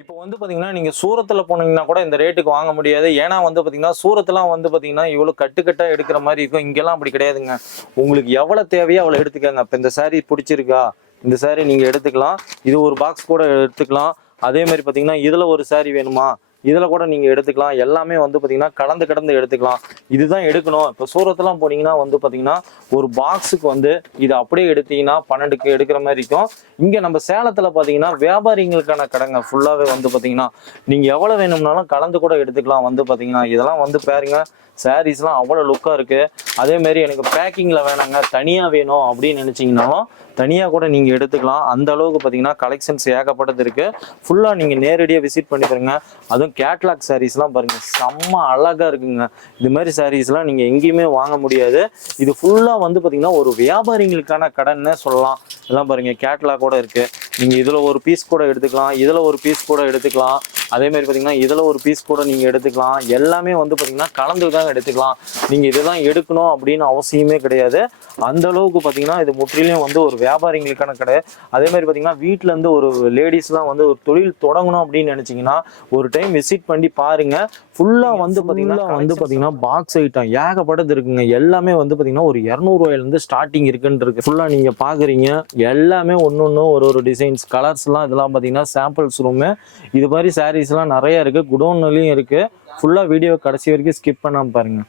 இப்போ வந்து பார்த்தீங்கன்னா நீங்கள் சூரத்தில் போனீங்கன்னா கூட இந்த ரேட்டுக்கு வாங்க முடியாது. ஏன்னா வந்து பார்த்தீங்கன்னா சூரத்தெலாம் வந்து பார்த்தீங்கன்னா இவ்வளோ கட்டுக்கட்டாக எடுக்கிற மாதிரி இருக்கும். இங்கெல்லாம் அப்படி கிடையாதுங்க. உங்களுக்கு எவ்வளோ தேவையோ அவ்வளோ எடுத்துக்கங்க. இப்போ இந்த சாரீ பிடிச்சிருக்கா? இந்த சாரீ நீங்கள் எடுத்துக்கலாம். இது ஒரு பாக்ஸ் கூட எடுத்துக்கலாம். அதே மாதிரி பார்த்தீங்கன்னா இதில் ஒரு சாரீ வேணுமா? இதில் கூட நீங்கள் எடுத்துக்கலாம். எல்லாமே வந்து பார்த்தீங்கன்னா கலந்து கடந்து எடுத்துக்கலாம். இதுதான் எடுக்கணும். இப்போ சூரத்தெல்லாம் போனீங்கன்னா வந்து பார்த்தீங்கன்னா ஒரு பாக்ஸுக்கு வந்து இது அப்படியே எடுத்தீங்கன்னா பன்னெண்டுக்கு எடுக்கிற மாதிரி இருக்கும். இங்கே நம்ம சேலத்தில் பார்த்தீங்கன்னா வியாபாரிங்களுக்கான கடைங்க ஃபுல்லாகவே வந்து பார்த்தீங்கன்னா நீங்கள் எவ்வளோ வேணும்னாலும் கலந்து கூட எடுத்துக்கலாம். வந்து பார்த்தீங்கன்னா இதெல்லாம் வந்து பாருங்க சாரீஸ்லாம் அவ்வளோ லுக்காக இருக்குது அதேமாரி எனக்கு பேக்கிங்கில் வேணாங்க. தனியாக வேணும் அப்படின்னு நினச்சிங்கனாலும் தனியாக கூட நீங்கள் எடுத்துக்கலாம். அந்த அளவுக்கு பார்த்தீங்கன்னா கலெக்ஷன்ஸ் ஏகப்பட்டது இருக்குது ஃபுல்லாக நீங்கள் நேரடியாக விசிட் பண்ணி பாருங்க. அதுவும் கேட்லாக் சாரீஸ்லாம் பாருங்கள் செம்ம அழகாக இருக்குங்க. இது மாதிரி சாரீஸ்லாம் நீங்கள் எங்கேயுமே வாங்க முடியாது. இது ஃபுல்லாக வந்து பார்த்தீங்கன்னா ஒரு வியாபாரிங்களுக்கான கடன்னு சொல்லலாம். இதெல்லாம் பாருங்கள் கேட்லாக் கூட இருக்குது நீங்கள் இதில் ஒரு பீஸ் கூட எடுத்துக்கலாம் இதில் ஒரு பீஸ் கூட எடுத்துக்கலாம். அதே மாதிரி பார்த்தீங்கன்னா இதில் ஒரு பீஸ் கூட நீங்கள் எடுத்துக்கலாம். எல்லாமே வந்து பார்த்தீங்கன்னா கலந்து தான் எடுத்துக்கலாம். நீங்கள் இதெல்லாம் எடுக்கணும் அப்படின்னு அவசியமே கிடையாது. அந்த அளவுக்கு பார்த்தீங்கன்னா இது முற்றிலும் வந்து ஒரு வியாபாரிங்களுக்கான கடை. அதே மாதிரி பார்த்தீங்கன்னா வீட்டிலேருந்து இருந்து ஒரு லேடிஸ்லாம் வந்து ஒரு தொழில் தொடங்கணும் அப்படின்னு நினச்சிங்கன்னா ஒரு டைம் விசிட் பண்ணி பாருங்கள் ஃபுல்லாக வந்து பார்த்தீங்கன்னா வந்து பார்த்தீங்கன்னா பாக்ஸ் ஐட்டம் ஏகப்பட்டது இருக்குங்க. எல்லாமே வந்து பார்த்தீங்கன்னா ஒரு இரநூறுவாயிலேருந்து ஸ்டார்டிங் இருக்குன்னு இருக்கு. ஃபுல்லாக நீங்கள் பார்க்குறீங்க எல்லாமே ஒன்று ஒன்று ஒரு ஒரு டிசைன்ஸ் கலர்ஸ்லாம் இதெல்லாம் பார்த்தீங்கன்னா சாம்பிள்ஸ் ரூமு இது மாதிரி சாரீஸ்லாம் நிறைய இருக்கு. குடோன்லையும் இருக்கு. ஃபுல்லாக வீடியோ கடைசி வரைக்கும் ஸ்கிப் பண்ணாம பாருங்க.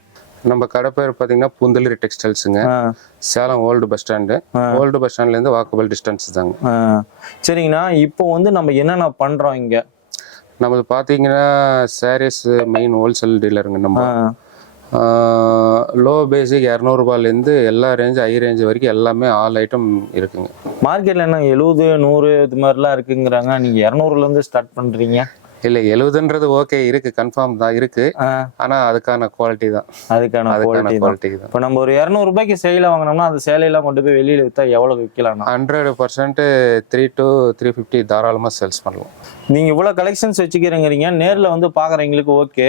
நம்ம கடை பேர் பார்த்தீங்கன்னா புந்தலிரி டெக்ஸ்டைல்ஸுங்க Salem old bus stand old bus ஸ்டாண்ட்லேருந்து வாக்கபிள் டிஸ்டன்ஸ் தாங்க. சரிங்கண்ணா. இப்போ வந்து நம்ம என்னென்ன பண்றோம் இங்க? நமது பார்த்தீங்கன்னா சாரீஸ் மெயின் ஹோல்சேல் டீலருங்க நம்ம. லோ பேசிக் இரநூறுபாலேருந்து எல்லா ரேஞ்ச் ஹை ரேஞ்ச் வரைக்கும் எல்லாமே ஆல் ஐட்டம் இருக்குங்க. மார்க்கெட்ல என்ன எழுபது நூறு இது மாதிரிலாம் இருக்குங்கிறாங்க. நீங்க இரநூறுல இருந்து ஸ்டார்ட் பண்றீங்க. இல்லை எழுபதுன்றது ஓகே இருக்கு கன்ஃபார்ம் தான் இருக்கு. ஆ, ஆனால் அதுக்கான குவாலிட்டி தான். அதுக்கான அதுக்கான குவாலிட்டி தான். இப்போ நம்ம ஒரு இரநூறு ரூபாய்க்கு சேலை வாங்கினோம்னா அந்த சேலையெல்லாம் கொண்டு போய் வெளியில வித்தா எவ்வளவு விற்கலாம்னா hundred percent three to three fifty தாராளமாக சேல்ஸ் பண்ணலாம். நீங்க இவ்வளவு கலெக்ஷன்ஸ் வச்சுக்கிறீங்க நேர்ல வந்து பாக்குறவங்களுக்கு ஓகே.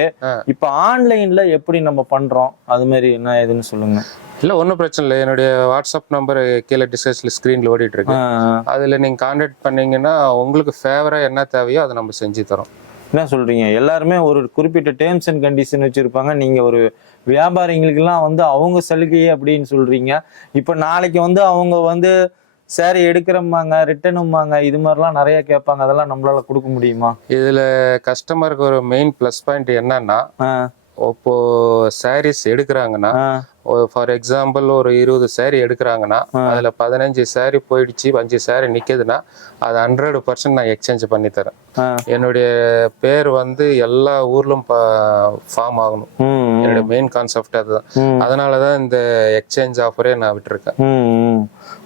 இப்போ ஆன்லைன்ல எப்படி நம்ம பண்றோம்? அது மாதிரி என்ன ஏதுன்னு சொல்லுங்க. இல்லை ஒன்றும் பிரச்சனை இல்லை. என்னுடைய வாட்ஸ்அப் நம்பர் கீழே டிஸ்கஸில் ஸ்க்ரீனில் ஓடிட்டு இருக்கு. அதில் நீங்கள் கான்டாக்ட் பண்ணீங்கன்னா உங்களுக்கு ஃபேவராக என்ன தேவையோ அதை நம்ம செஞ்சு தரோம். என்ன சொல்றீங்க? எல்லாருமே ஒரு குறிப்பிட்ட டேர்ம்ஸ் அண்ட் கண்டிஷன் வச்சிருப்பாங்க. நீங்க ஒரு வியாபாரிங்களுக்கெல்லாம் வந்து அவங்க சலுகையே அப்படின்னு சொல்றீங்க. இப்போ நாளைக்கு வந்து அவங்க வந்து சேரீ எடுக்கிறம்பாங்க ரிட்டனும்பாங்க இது மாதிரிலாம் நிறைய கேட்பாங்க அதெல்லாம் நம்மளால கொடுக்க முடியுமா? இதில் கஸ்டமருக்கு ஒரு மெயின் ப்ளஸ் பாயிண்ட் என்னன்னா இப்போ சாரீஸ் எடுக்கிறாங்கன்னா ஃபார் எக்ஸாம்பிள் ஒரு இருபது saree எடுக்கிறாங்கன்னா அதில் பதினஞ்சு saree போயிடுச்சு அஞ்சு saree நிற்குதுன்னா அது ஹண்ட்ரட் பர்சன்ட் நான் எக்ஸ்சேஞ்ச் பண்ணி தரேன். என்னுடைய பேர் வந்து எல்லா ஊர்லும் ஃபார்ம் ஆகணும். என்னுடைய மெயின் கான்செப்ட் அதுதான். ம். அதனால தான் இந்த எக்ஸ்சேஞ்ச் ஆஃபரே நான் விட்டுருக்கேன்.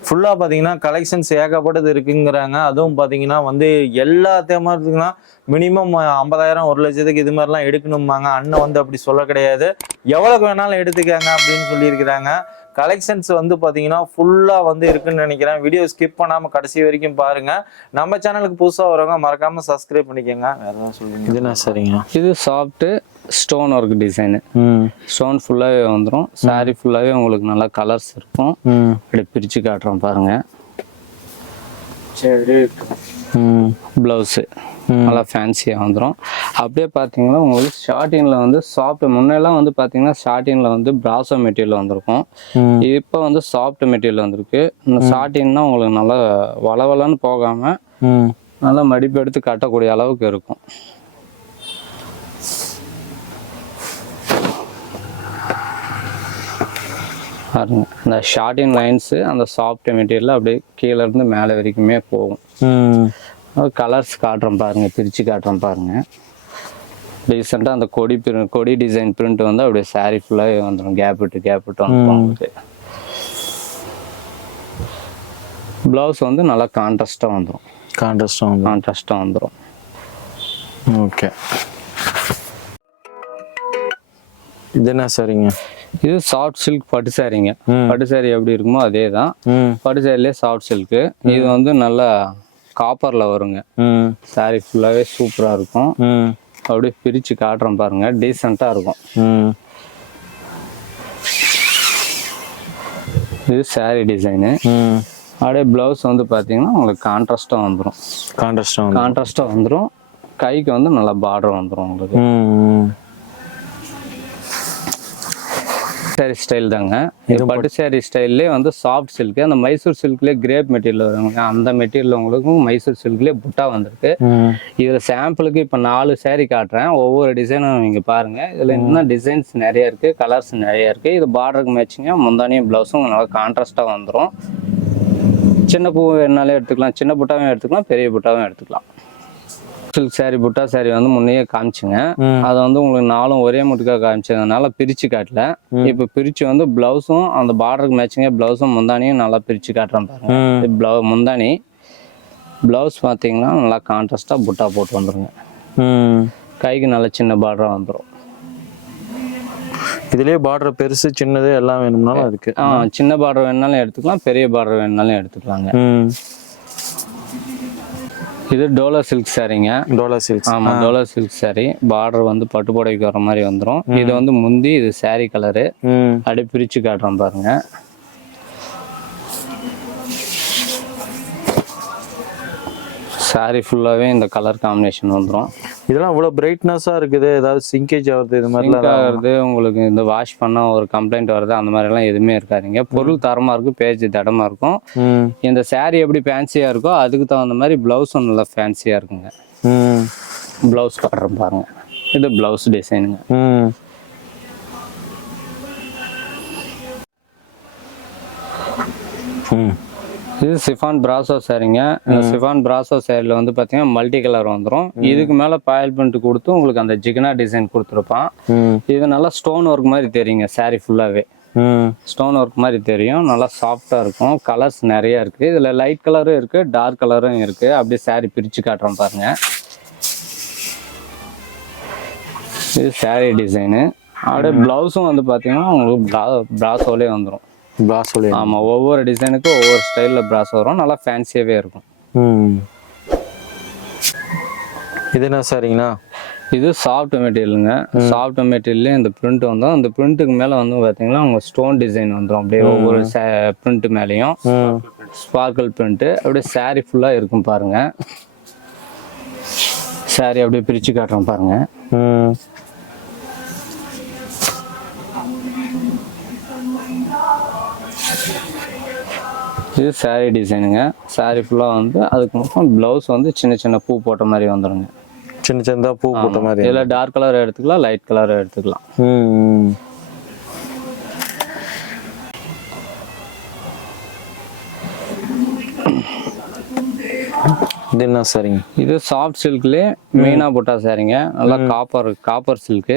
ஃபுல்லாக பார்த்தீங்கன்னா கலெக்ஷன்ஸ் ஏகப்பட்டது இருக்குங்கிறாங்க. அதுவும் பார்த்தீங்கன்னா வந்து எல்லா தேமாத்துக்குன்னா மினிமம் ஐம்பதாயிரம் ஒரு லட்சத்துக்கு இது மாதிரிலாம் எடுக்கணும்பாங்க. அண்ணன் வந்து அப்படி சொல்ல கிடையாது. எவ்வளோக்கு வேணாலும் எடுத்துக்கங்க அப்படின்னு சொல்லியிருக்கிறாங்க. கலெக்ஷன்ஸ் வந்து பார்த்தீங்கன்னா ஃபுல்லாக வந்து இருக்குன்னு நினைக்கிறேன். வீடியோ ஸ்கிப் பண்ணாமல் கடைசி வரைக்கும் பாருங்கள் நம்ம சேனலுக்கு புதுசாக வரவங்க மறக்காமல் சப்ஸ்கிரைப் பண்ணிக்கோங்க. வேறு ஏதாவது சொல்லுங்க இதுனா சரிங்க. இது சாப்பிட்டு ஸ்டோன் ஒர்க் டிசைனு ம். ஸ்டோன் ஃபுல்லாகவே வந்துடும் saree ஃபுல்லாகவே உங்களுக்கு நல்லா கலர்ஸ் இருக்கும். ம். இப்படி பிரித்து காட்டுறோம் பாருங்க. ம். ப்ளவுஸு நல்லா ஃபேன்சியாக வந்துடும் அப்படியே பார்த்தீங்கன்னா உங்களுக்கு ஸ்டார்டிங்கில் வந்து சாஃப்ட் முன்னெல்லாம் வந்து பார்த்தீங்கன்னா ஸ்டார்டிங்கில் வந்து பிராசோ மெட்டீரியல் வந்திருக்கும். இப்போ வந்து சாஃப்ட் மெட்டீரியல் வந்திருக்கு. இந்த ஸ்டார்டிங்னா உங்களுக்கு நல்லா வளவலன்னு போகாமல் ம். நல்லா மடிப்பு எடுத்து கட்டக்கூடிய அளவுக்கு இருக்கும். பாருங்க இந்த ஷார்டின் லைன்ஸு அந்த சாஃப்ட் மெட்டீரியல் அப்படியே கீழே இருந்து மேலே வரைக்குமே போகும். கலர்ஸ் காட்டுறோம் பாருங்க பிரித்து காட்டுறோம் பாருங்க. ரீசெண்டாக அந்த கொடி கொடி டிசைன் பிரிண்ட் வந்து அப்படியே saree ஃபுல்லாகவே வந்துடும் கேப் விட்டு கேப் விட்டு வந்துடும் உங்களுக்கு ப்ளவுஸ் வந்து நல்லா கான்ட்ராஸ்டாக வந்துடும் கான்ட்ராஸ்டாக வந்து கான்ட்ராஸ்டாக வந்துடும் ஓகே. இது என்ன சரிங்க இது சாஃப்ட் சில்க் பட்டு சாரீங்க. பட்டு சாரி எப்படி இருக்குமோ அதே தான் பட்டு சாரிலே சாஃப்ட் சில்க்கு இது வந்து நல்லா காப்பரில் வருங்க. saree ஃபுல்லாகவே சூப்பராக இருக்கும். அப்படியே பிரித்து காட்டுறோம் பாருங்க. டீசெண்டாக இருக்கும். இது saree டிசைனு அப்படியே ப்ளவுஸ் வந்து பார்த்தீங்கன்னா உங்களுக்கு கான்ட்ராஸ்ட்டாக வந்துடும் கான்ட்ராஸ்டாக வந்து கான்ட்ராஸ்ட்டாக வந்துடும் கைக்கு வந்து நல்லா பார்டர் வந்துடும் உங்களுக்கு ம் சாரி ஸ்டைல் தாங்க. இது பட்டு சாரி ஸ்டைல்லே வந்து சாஃப்ட் சில்க் அந்த மைசூர் சில்க்லேயே கிரேப் மெட்டீரியல் வருவாங்க அந்த மெட்டீரியல் உங்களுக்கும் மைசூர் சில்க்லேயே புட்டா வந்திருக்கு. இதில் சாம்பிளுக்கு இப்போ நாலு saree காட்டுறேன். ஒவ்வொரு டிசைனும் நீங்கள் பாருங்கள் இதில் இன்னும் டிசைன்ஸ் நிறைய இருக்குது கலர்ஸ் நிறைய இருக்குது இது பார்டருக்கு மேட்சிங்காக முந்தானியும் ப்ளவுஸும் நல்லா கான்ட்ராஸ்ட்டாக வந்துடும் சின்ன பூ வேணாலும் எடுத்துக்கலாம். சின்ன புட்டாவும் எடுத்துக்கலாம் பெரிய புட்டாவும் எடுத்துக்கலாம். சில்க் saree புட்டா saree வந்து முன்னையே காமிச்சுங்க. அதை வந்து உங்களுக்கு நாலும் ஒரே முட்டுக்காக காமிச்சதுனால பிரித்து காட்டல. இப்போ பிரித்து வந்து ப்ளவுஸும் அந்த பார்டருக்கு மேட்சிங்காக ப்ளவுஸும் முந்தானியும் நல்லா பிரித்து காட்டுறேன் பாருங்க. ப்ளவு முந்தானி ப்ளவுஸ் பார்த்தீங்கன்னா நல்லா கான்ட்ராஸ்ட்டாக புட்டா போட்டு வந்துருங்க. கைக்கு நல்ல சின்ன பார்டராக வந்துடும் இதுலயே பார்டர் பெருசு சின்னது எல்லாம் வேணும்னாலும் இருக்கு. ஆ சின்ன பார்டர் வேணாலும் எடுத்துக்கலாம் பெரிய பார்டர் வேணாலும் எடுத்துக்கலாங்க. இது டோலா சில்க் சாரீங்க. டோலா சில்க்ஸ். ஆமா டோலா சில்க் saree பார்டர் வந்து பட்டு புடவைக்கு வர மாதிரி வந்துடும் இது வந்து முந்தி இது saree கலரு. அப்படியே பிரிச்சு காட்டுறேன் பாருங்க. Saree ஃபுல்லாவே இந்த கலர் காம்பினேஷன் வந்துடும் இதெல்லாம் இவ்வளவு பிரைட்னஸா இருக்குது. ஏதாவது சிங்கேஜ் ஆகுது இது மாதிரிலாம் ஆகுறது உங்களுக்கு இந்த வாஷ் பண்ண ஒரு கம்ப்ளைண்ட் வருது அந்த மாதிரிலாம் எதுவுமே இருக்காதுங்க. பொருள் தரமா இருக்கும் பேஜ் தடமா இருக்கும். இந்த saree எப்படி ஃபேன்சியாக இருக்கோ அதுக்கு தகுந்த மாதிரி ப்ளவுஸும் நல்லா ஃபேன்சியாக இருக்குங்க. ப்ளவுஸ் காட்டுறேன் பாருங்க. இது ப்ளவுஸ் டிசைனுங்க ம். இது சிஃபான் பிராசோ சாரிங்க இந்த சிஃபான் பிராசோ சாரியில் வந்து பார்த்தீங்கன்னா மல்டி கலர் வந்துடும் இதுக்கு மேலே பாயல் பண்ணிட்டு கொடுத்து உங்களுக்கு அந்த ஜிகனா டிசைன் கொடுத்துருப்பான். இது நல்லா ஸ்டோன் ஒர்க் மாதிரி தெரியுங்க saree ஃபுல்லாகவே ஸ்டோன் ஒர்க் மாதிரி தெரியும். நல்லா சாஃப்டாக இருக்கும். கலர்ஸ் நிறைய இருக்குது இதில் லைட் கலரும் இருக்குது டார்க் கலரும் இருக்குது அப்படியே saree பிரித்து காட்டுறேன் பாருங்க. இது saree டிசைனு அப்படியே ப்ளவுஸும் வந்து பார்த்தீங்கன்னா உங்களுக்கு ப்ரா ப்ராசோலே வந்துடும் பிளாஸோலே ஆமாம் ஒவ்வொரு டிசைனுக்கும் ஒவ்வொரு ஸ்டைலில் ப்ராஸ் வரும். நல்லா ஃபேன்சியாகவே இருக்கும். இது என்ன சாரிங்கண்ணா இது சாஃப்ட் மெட்டீரியலுங்க சாஃப்ட் மெட்டீரியல்லே இந்த பிரிண்ட் வந்துடும் அந்த பிரிண்ட்டுக்கு மேலே வந்து பார்த்தீங்கன்னா உங்க ஸ்டோன் டிசைன் வந்துடும் அப்படியே ஒவ்வொரு பிரிண்ட் மேலேயும். ஸ்பார்க்கிள் பிரிண்ட்டு அப்படியே saree ஃபுல்லாக இருக்கும் பாருங்க. Saree அப்படியே பிரித்து காட்டுறோம் பாருங்க. இது saree டிசைனுங்க saree ஃபுல்லாக வந்து அதுக்கு மட்டும் ப்ளவுஸ் வந்து சின்ன சின்ன பூ போட்ட மாதிரி வந்துடுங்க சின்ன சின்னதா பூ போட்ட மாதிரி. இதில் டார்க் கலர் எடுத்துக்கலாம் லைட் கலர் எடுத்துக்கலாம். இது என்ன சரிங்க. இது சாஃப்ட் சில்க்லேயே மெயினாக போட்டா சாரிங்க. நல்லா copper copper silk.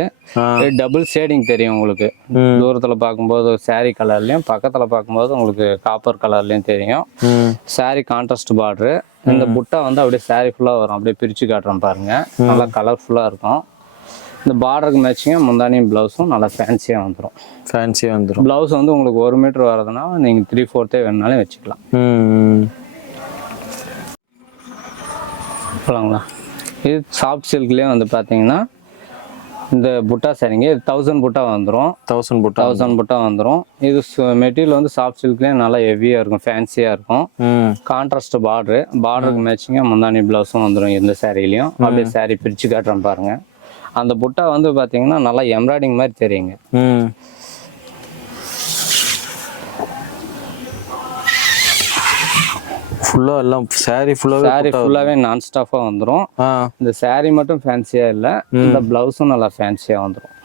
Double shading தெரியும் உங்களுக்கு. தூரத்தில் பார்க்கும்போது saree கலர்லையும் பக்கத்தில் பார்க்கும்போது உங்களுக்கு காப்பர் கலர்லையும் தெரியும். saree கான்ட்ராஸ்ட் பார்டரு இந்த புட்டா வந்து அப்படியே saree ஃபுல்லாக வரும். அப்படியே பிரித்து காட்டுறேன் பாருங்க. நல்லா கலர்ஃபுல்லாக இருக்கும். இந்த பார்டருக்கு மேட்சிங்காக முந்தானியும் ப்ளவுஸும் நல்லா ஃபேன்சியாக வந்துடும் ஃபேன்சி வந்துடும் ப்ளவுஸ் வந்து உங்களுக்கு ஒரு மீட்டர் வரதுன்னா நீங்கள் த்ரீ ஃபோர்த்தே வேணுனாலும் வச்சுக்கலாம். ம் போலாங்களா? இது சாஃப்ட் சில்க்லேயே வந்து பார்த்தீங்கன்னா இந்த புட்டா சரிங்க. இது தௌசண்ட் புட்டா வந்துடும் தௌசண்ட் போட்டா தௌசண்ட் புட்டா வந்துடும் இது மெட்டீரியல் வந்து சாஃப்ட் சில்க்லேயே நல்லா ஹெவியாக இருக்கும் ஃபேன்சியாக இருக்கும். கான்ட்ராஸ்ட் பார்டரு பார்டருக்கு மேட்சிங்காக முந்தானி ப்ளவுஸும் வந்துடும் எந்த சாரிலையும் அப்படியே saree பிரித்து காட்டுறேன் பாருங்க. அந்த புட்டா வந்து பார்த்தீங்கன்னா நல்லா எம்ப்ராய்டிங் மாதிரி தெரியுங்க. ஃபுல்லா எல்லாம் சாரி ஃபுல்லாவே saree ஃபுல்லாகவே நான் ஸ்டாஃபாக வந்துடும் ஆ. இந்த saree மட்டும் ஃபேன்சியாக இல்லை இந்த ப்ளவுஸும் நல்லா ஃபேன்சியாக வந்துடும்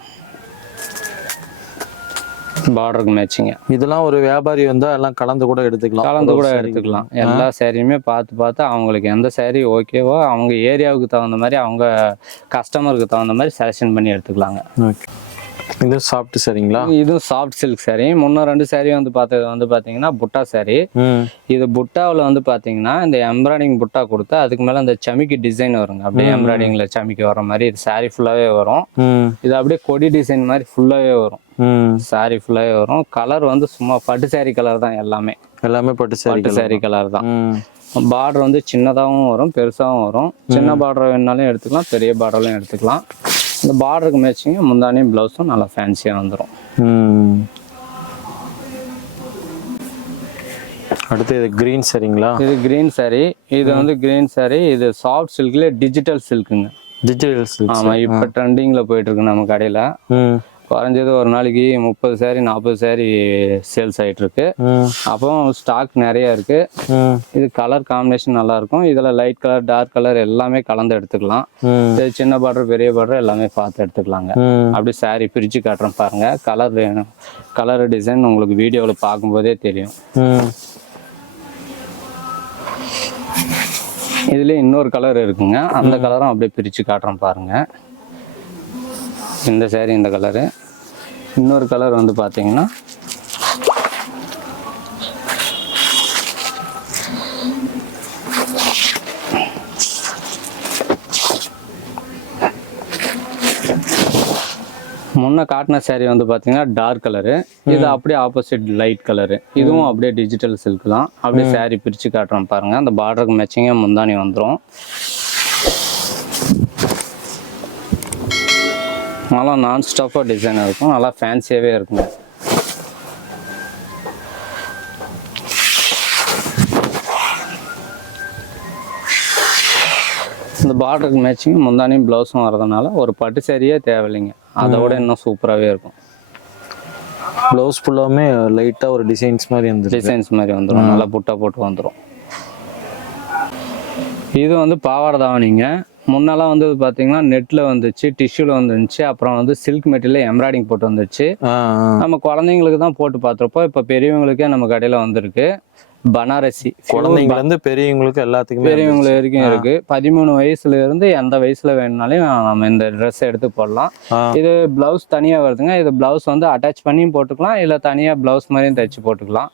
பார்டருக்கு மேட்சிங்க இதெல்லாம் ஒரு வியாபாரி வந்தா எல்லாம் கலந்து கூட எடுத்துக்கலாம். கலந்து கூட. எடுத்துக்கலாம். எல்லா சேரீயுமே பார்த்து பார்த்து அவங்களுக்கு எந்த saree ஓகேவோ அவங்க ஏரியாவுக்கு தகுந்த மாதிரி அவங்க கஸ்டமருக்கு தகுந்த மாதிரி செலெக்ஷன் பண்ணி எடுத்துக்கலாங்க. ஓகே இது சாப்பிட்டு சரிங்களா? இதுவும் சாஃப்ட் சில்க் saree. முன்ன ரெண்டு saree வந்து பார்த்தது வந்து பார்த்தீங்கன்னா புட்டா ம். இது புட்டாவில் வந்து பார்த்தீங்கன்னா இந்த எம்ப்ராய்டிங் புட்டா கொடுத்து அதுக்கு மேலே இந்த சமிக்கி டிசைன் வருங்க. அப்படியே எம்ப்ராய்டிங்கில் சமிக்கி வர மாதிரி இது saree ஃபுல்லாகவே வரும். இது அப்படியே கொடி டிசைன் மாதிரி ஃபுல்லாகவே வரும். saree ஃபுல்லாகவே வரும். கலர் வந்து சும்மா பட்டு saree கலர் தான் எல்லாமே. எல்லாமே பட்டு சாரி பட்டு saree கலர் தான். பார்டர் வந்து சின்னதாகவும் வரும் பெருசாகவும் வரும். சின்ன பார்டர் வேணாலும் எடுத்துக்கலாம். பெரிய பார்டர்லையும் எடுத்துக்கலாம். இந்த பார்டருக்கு மேட்சிங்க முந்தானியும் ப்ளவுஸும் நல்லா ஃபேன்சியாக வந்துடும் அடுத்து இது கிரீன் சரிங்களா? இது கிரீன் saree. இது வந்து கிரீன் saree. இது சாஃப்ட் சில்க்லேயே டிஜிட்டல் சில்க்குங்க டிஜிட்டல் ஆமா இப்போ ட்ரெண்டிங்ல போயிட்டு இருக்கு நம்ம கடையில. குறைஞ்சது ஒரு நாளைக்கு முப்பது saree நாற்பது saree சேல்ஸ் ஆயிட்டு இருக்கு அப்போ ஸ்டாக் நிறைய இருக்கு. இது கலர் காம்பினேஷன் நல்லா இருக்கும் இதுல லைட் கலர் டார்க் கலர் எல்லாமே கலந்து எடுத்துக்கலாம். இது சின்ன பார்டர் பெரிய பார்டர் எல்லாமே பார்த்து எடுத்துக்கலாங்க. அப்படி saree பிரிச்சு காட்டுறேன் பாருங்க. கலர் வேணும். கலர் டிசைன் உங்களுக்கு வீடியோவில் பார்க்கும்போதே தெரியும். இதுல இன்னொரு கலர் இருக்குங்க. அந்த கலரும் அப்படியே பிரிச்சு காட்டுறேன் பாருங்க. இந்த saree இந்த கலரு இன்னொரு கலர் வந்து பார்த்தீங்கன்னா முன்ன காட்டின saree வந்து பார்த்தீங்கன்னா டார்க் கலரு இது அப்படியே ஆப்போசிட் லைட் கலரு இதுவும் அப்படியே டிஜிட்டல் சில்க் தான். அப்படியே saree பிரித்து காட்டுறோம் பாருங்க. அந்த பார்டருக்கு மேட்சிங்காக முந்தானி வந்துடும் நல்லா நான் ஸ்டாப்பாக டிசைன் இருக்கும். நல்லா ஃபேன்சியாகவே இருக்குங்க இந்த பார்டருக்கு மேட்சிங் முந்தானியும் ப்ளவுஸும் வரதுனால ஒரு பட்டு சேரீயே தேவையில்லைங்க. அதை விட இன்னும் சூப்பராகவே இருக்கும். ப்ளவுஸ் ஃபுல்லாமே லைட்டா ஒரு டிசைன்ஸ் மாதிரி இருந்துச்சு டிசைன்ஸ் மாதிரி வந்துடும் நல்லா புட்டா போட்டு வந்துடும் இது வந்து பாவாடை தாவணிங்க. முன்னெல்லாம் வந்து பார்த்தீங்கன்னா நெட்டில் வந்துச்சு டிஷ்யூவில் வந்துச்சு அப்புறம் வந்து சில்க் மெட்டீரியல் எம்ப்ராய்டிங் போட்டு வந்துச்சு. ஆ நம்ம குழந்தைங்களுக்கு தான் போட்டு பார்த்துருப்போம். இப்போ பெரியவங்களுக்கே நம்ம கடையில் வந்திருக்கு. பனாரசி. குழந்தைங்கல இருந்து பெரியவங்களுக்கு எல்லாத்துக்குமே பெரியவங்க வரைக்கும் இருக்கு. பதிமூணு வயசுல இருந்து எந்த வயசுல வேணும்னாலும் நம்ம இந்த ட்ரெஸ் எடுத்து போடலாம். இது பிளவுஸ் தனியா வருதுங்க. இது பிளவுஸ் வந்து அட்டாச் பண்ணியும் போட்டுக்கலாம். இல்ல தனியா பிளவுஸ் மாதிரியும் தைச்சு போட்டுக்கலாம்.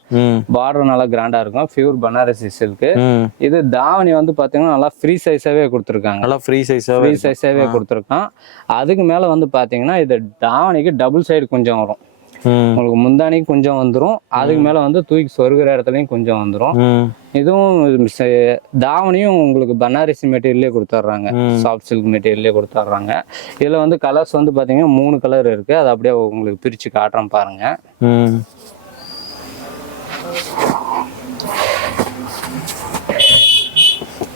பார்டர் நல்லா கிராண்டா இருக்கும். பியூர் பனாரசி சில்க் ம். இது தாவணி வந்து பாத்தீங்கன்னா நல்லா ஃப்ரீ சைஸாவே கொடுத்துருக்காங்க. நல்லா ஃப்ரீ சைஸாவே ஃப்ரீ சைஸாவே கொடுத்துருக்கான். அதுக்கு மேல வந்து பாத்தீங்கன்னா இது தாவணிக்கு டபுள் சைடு கொஞ்சம் வரும். உங்களுக்கு முந்தானிக்கு கொஞ்சம் வந்துரும். அதுக்கு மேல வந்து தூக்கி சொருகிற இடத்துலயும் கொஞ்சம் வந்துரும். ம். இதுவும் தாவணியும் உங்களுக்கு பனாரசி மெட்டீரியல்லே கொடுத்துட்றாங்க. சாஃப்ட் சில்க் மெட்டீரியல்லே கொடுத்துட்றாங்க இதில் வந்து கலர்ஸ் வந்து பார்த்தீங்கன்னா மூணு கலர் இருக்கு. அதை அப்படியே உங்களுக்கு பிரித்து காட்டுறேன் பாருங்க ம்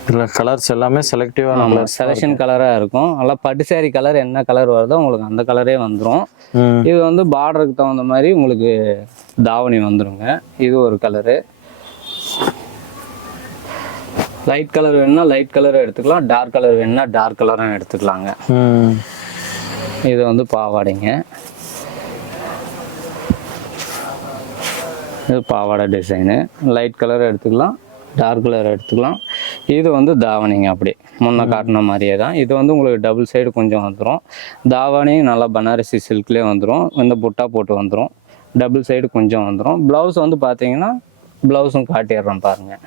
இதுல கலர்ஸ் எல்லாமே செலக்டிவா ஆமாம் செலெக்ஷன் கலராக இருக்கும். நல்லா பட்டு saree கலர் என்ன கலர் வருதோ உங்களுக்கு அந்த கலரே வந்துடும் இது வந்து பார்டருக்கு தகுந்த மாதிரி உங்களுக்கு தாவணி வந்துருங்க. இது ஒரு கலரு லைட் கலர் வேணும்னா லைட் கலர் எடுத்துக்கலாம். டார்க் கலர் வேணும்னா டார்க் கலரும் எடுத்துக்கலாங்க. இது வந்து பாவாடைங்க. இது பாவாடை டிசைனு லைட் கலர் எடுத்துக்கலாம். டார்க் கலர் எடுத்துக்கலாம். இது வந்து தாவணிங்க அப்படி. முன்ன காட்டின மாதிரியே தான். இது வந்து உங்களுக்கு டபுள் சைடு கொஞ்சம் வந்துடும் தாவணி நல்லா பனாரசி சில்க்லேயே வந்துடும் இந்த புட்டா போட்டு வந்துடும் டபுள் சைடு கொஞ்சம் வந்துடும் ப்ளவுஸ் வந்து பார்த்தீங்கன்னா ப்ளவுஸும் காட்டிடுறேன் பாருங்கள்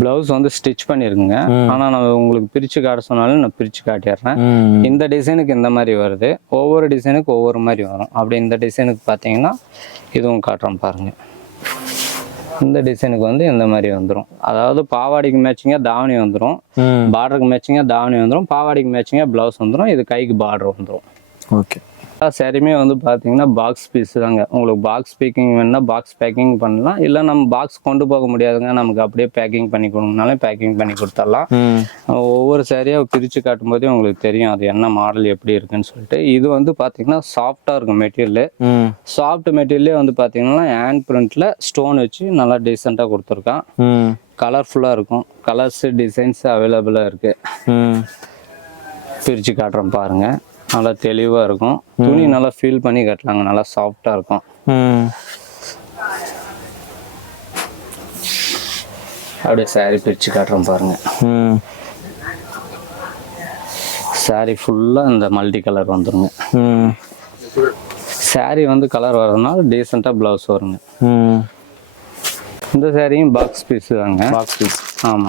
ப்ளவுஸ் வந்து ஸ்டிச் பண்ணியிருக்குங்க ஆனால் நான் உங்களுக்கு பிரித்து காட்ட சொன்னாலும் நான் பிரித்து காட்டிடுறேன். இந்த டிசைனுக்கு இந்த மாதிரி வருது. ஒவ்வொரு டிசைனுக்கு ஒவ்வொரு மாதிரி வரும். அப்படி இந்த டிசைனுக்கு பார்த்தீங்கன்னா இதுவும் காட்டுறேன் பாருங்க. இந்த டிசைனுக்கு வந்து இந்த மாதிரி வந்துடும் அதாவது பாவாடைக்கு மேட்சிங்காக தாவணி வந்துடும் பார்டருக்கு மேட்சிங்காக தாவணி வந்துடும் பாவாடைக்கு மேட்சிங்காக ப்ளவுஸ் வந்துடும் இது கைக்கு பார்டர் வந்துடும் ஓகே. சரியுமே வந்து பார்த்தீங்கன்னா பாக்ஸ் பீஸ் தாங்க. உங்களுக்கு பாக்ஸ் பேக்கிங் வேணும்னா பாக்ஸ் பேக்கிங் பண்ணலாம். இல்லை நம்ம பாக்ஸ் கொண்டு போக முடியாதுங்க. நமக்கு அப்படியே பேக்கிங் பண்ணி கொடுங்கனாலும் பேக்கிங் பண்ணி கொடுத்துடலாம். ஒவ்வொரு சேரீயாக பிரித்து காட்டும்போதே உங்களுக்கு தெரியும் அது என்ன மாடல் எப்படி இருக்குன்னு சொல்லிட்டு. இது வந்து பார்த்தீங்கன்னா சாஃப்டாக இருக்கும் மெட்டீரியல் சாஃப்ட் மெட்டீரியலே வந்து பார்த்தீங்கன்னா ஹேண்ட் பிரிண்ட்டில் ஸ்டோன் வச்சு நல்லா டீசெண்டாக கொடுத்துருக்கான். கலர்ஃபுல்லாக இருக்கும். கலர்ஸ் டிசைன்ஸ் அவைலபிளாக இருக்குது பிரித்து காட்டுறேன் பாருங்க. நல்லா தெளிவாக இருக்கும். துணி நல்லா ஃபீல் பண்ணி கட்டலாங்க. நல்லா சாஃப்டாக இருக்கும். அப்படியே saree பிரித்து காட்டுறேன் பாருங்க. ம். saree ஃபுல்லாக இந்த மல்டி கலர் வந்துருங்க. saree வந்து கலர் வர்றதுனால டீசெண்டாக ப்ளவுஸ் வருங்க. இந்த சாரியும் பாக்ஸ் பீஸ் தாங்க. பாக்ஸ் பீஸ்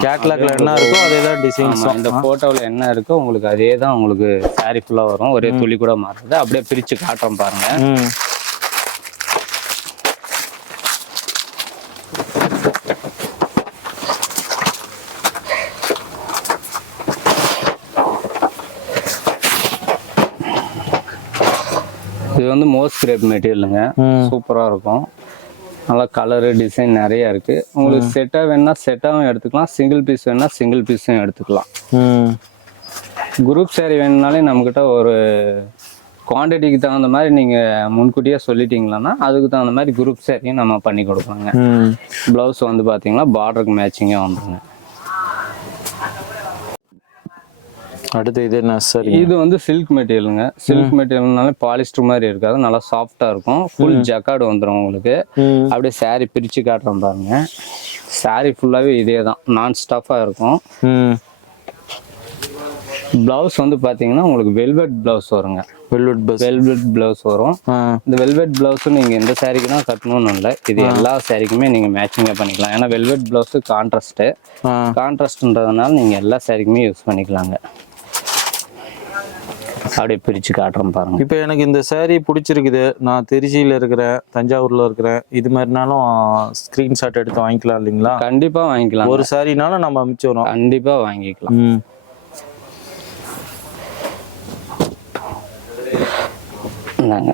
கேட்லாக்ல என்ன இருக்கோ அதே தான் டிசைன்ஸ் இந்த போட்டோவில் என்ன இருக்கோ உங்களுக்கு அதே தான் உங்களுக்கு சாரி ஃபுல்லாக வரும். ஒரே துளி கூட மாறுது. அப்படியே பிரித்து காட்டுறோம் பாருங்க. இது வந்து மோஸ்ட் கிரேப் மெட்டீரியலுங்க சூப்பராக இருக்கும். நல்லா கலரு டிசைன் நிறைய இருக்கு. உங்களுக்கு செட்டாக வேணா செட்டாகவும் எடுத்துக்கலாம். சிங்கிள் பீஸ் வேணா சிங்கிள் பீஸும் எடுத்துக்கலாம். குரூப் saree வேணும்னாலே நம்மக்கிட்ட ஒரு குவான்டிட்டிக்கு தகுந்த மாதிரி நீங்கள் முன்கூட்டியே சொல்லிட்டீங்களன்னா அதுக்கு தகுந்த மாதிரி குரூப் சாரியும் நம்ம பண்ணி கொடுப்போங்க ப்ளவுஸ் வந்து பார்த்தீங்கன்னா பார்டருக்கு மேட்சிங்காக வந்துருங்க. அடுத்து இது என்ன சார் இது வந்து சில்க் மெட்டீரியலுங்க சில்க் மெட்டீரியல்னாலே பாலிஸ்டர் மாதிரி இருக்காது. நல்லா சாஃப்டாக இருக்கும். ஃபுல் ஜக்கார்டு வந்துடும் உங்களுக்கு. அப்படியே saree பிரித்து காட்டுறோம் பாருங்க. Saree ஃபுல்லாகவே இதே தான் நான் ஸ்டஃபாக இருக்கும் ப்ளவுஸ் வந்து பார்த்தீங்கன்னா உங்களுக்கு வெல்வெட் ப்ளவுஸ் வருங்க. வெல்வெட் பஸ் வெல்வெட் ப்ளவுஸ் வரும். இந்த வெல்வெட் ப்ளவுஸும் நீங்கள் எந்த சாரிக்கு தான் கட்டணும்னு இல்லை. இது எல்லா சாரிக்குமே நீங்கள் மேட்சிங்காக பண்ணிக்கலாம். ஏன்னா வெல்வெட் ப்ளவுஸு கான்ட்ராஸ்ட்டு ஆ. கான்ட்ராஸ்ட்ன்றதுனால நீங்கள் எல்லா சாரிக்குமே யூஸ் பண்ணிக்கலாங்க. அப்படியே பிரித்து காட்டுறோம் பாருங்க. இப்போ எனக்கு இந்த saree பிடிச்சிருக்குது. நான் திருச்சியில் இருக்கிறேன் தஞ்சாவூர்ல இருக்கிறேன் இது மாதிரினாலும் ஸ்க்ரீன்ஷாட் எடுத்து வாங்கிக்கலாம் இல்லைங்களா? கண்டிப்பாக வாங்கிக்கலாம் ஒரு சாரினாலும் நம்ம அனுப்பிச்சிடுறோம் கண்டிப்பாக வாங்கிக்கலாம். ம். இந்தாங்க.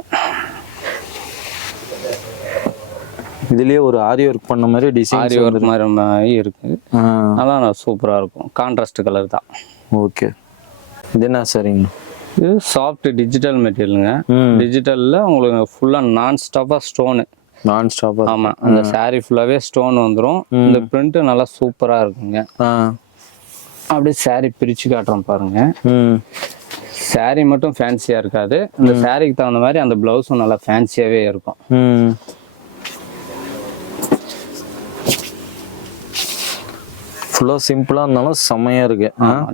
இதுலயே ஒரு ஆரி ஒர்க் பண்ண மாதிரி டிசைன் ஆரி ஒர்க் மாதிரி இருக்குது நல்லா சூப்பராக இருக்கும். கான்ட்ராஸ்ட் கலர் தான். ஓகே. இது என்ன சரிங்க இது சாஃப்ட் டிஜிட்டல் மெட்டீரியலுங்க டிஜிட்டலில் உங்களுக்கு ஃபுல்லாக நான் ஸ்டாப்பாக ஸ்டோனு நான் ஸ்டாப்பா ஆமாம் அந்த saree ஃபுல்லாகவே ஸ்டோன் வந்துடும் இந்த பிரிண்ட்டு நல்லா சூப்பராக இருக்குங்க. அப்படியே saree பிரித்து காட்டுறோம் பாருங்க. saree மட்டும் ஃபேன்சியாக இருக்காது. இந்த சாரீக்கு தகுந்த மாதிரி அந்த ப்ளவுஸும் நல்லா ஃபேன்சியாகவே இருக்கும். ஃபுல்லாக சிம்பிளாக இருந்தாலும் செம்மையாக இருக்கு.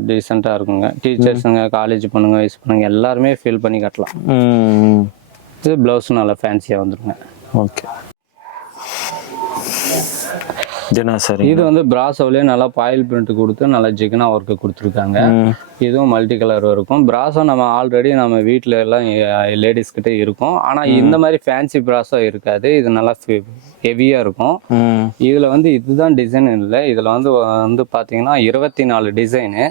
டீசெண்டாக இருக்குங்க. டீச்சர்ஸுங்க காலேஜ் பொண்ணுங்க வயசு பொண்ணுங்க. எல்லாருமே ஃபீல் பண்ணி கட்டலாம். இது ப்ளவுஸும் நல்லா ஃபேன்சியாக வந்துருங்க. ஓகே இது என்ன சரி இது வந்து பிராசோவிலே நல்லா பாயில் பிரிண்ட் கொடுத்து நல்லா ஜிகனா ஒர்க்கு கொடுத்துருக்காங்க. இதுவும் மல்டி கலர் இருக்கும் பிராசோ நம்ம ஆல்ரெடி நம்ம வீட்டில் எல்லாம் லேடிஸ் கிட்ட இருக்கும். ஆனால் இந்த மாதிரி ஃபேன்சி பிராசோ இருக்காது. இது நல்லா ஹெவியாக இருக்கும். இதில் வந்து இதுதான் டிசைன் இல்லை. இதில் வந்து வந்து பார்த்தீங்கன்னா இருபத்தி நாலு டிசைனு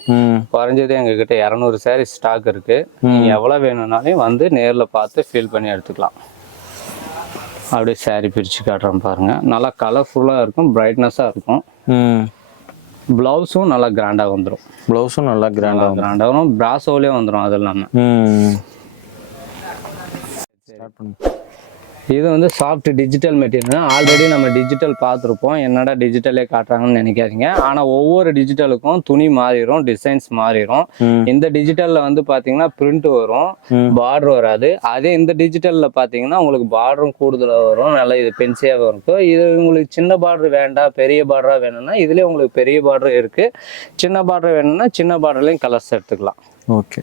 குறைஞ்சது எங்ககிட்ட இரநூறு saree ஸ்டாக் இருக்கு. நீங்கள் எவ்வளோ வேணும்னாலும் வந்து நேரில் பார்த்து ஃபீல் பண்ணி எடுத்துக்கலாம். அப்படியே saree பிரித்து காட்டுறோம் பாருங்க. நல்லா கலர்ஃபுல்லாக இருக்கும் பிரைட்னஸாக இருக்கும். ப்ளவுஸும் நல்லா கிராண்டாக வந்துடும் ப்ளவுஸும் நல்லா கிராண்டாக கிராண்டாக வரும். பிராசோவிலே வந்துடும் அது இல்லாமல் ம். ஸ்டார்ட் பண்ணு. இது வந்து சாஃப்ட் டிஜிட்டல் மெட்டீரியல் ஆல்ரெடி நம்ம டிஜிட்டல் பார்த்துருப்போம். என்னடா டிஜிட்டலே காட்டுறாங்கன்னு நினைக்காதீங்க. ஆனால் ஒவ்வொரு டிஜிட்டலுக்கும் துணி மாறிடும் டிசைன்ஸ் மாறிடும். இந்த டிஜிட்டலில் வந்து பார்த்தீங்கன்னா பிரிண்ட் வரும். பார்டர் வராது. அதே இந்த டிஜிட்டலில் பார்த்தீங்கன்னா உங்களுக்கு பார்டரும் கூடுதலாக வரும். நல்லா இது பென்சியாக இருக்கும் இது உங்களுக்கு சின்ன பார்டர் வேண்டாம் பெரிய பார்டராக வேணும்னா இதுலேயே உங்களுக்கு பெரிய பார்டர் இருக்குது சின்ன பார்டர் வேணும்னா சின்ன பார்டர்லேயும் கலர்ஸ் எடுத்துக்கலாம். ஓகே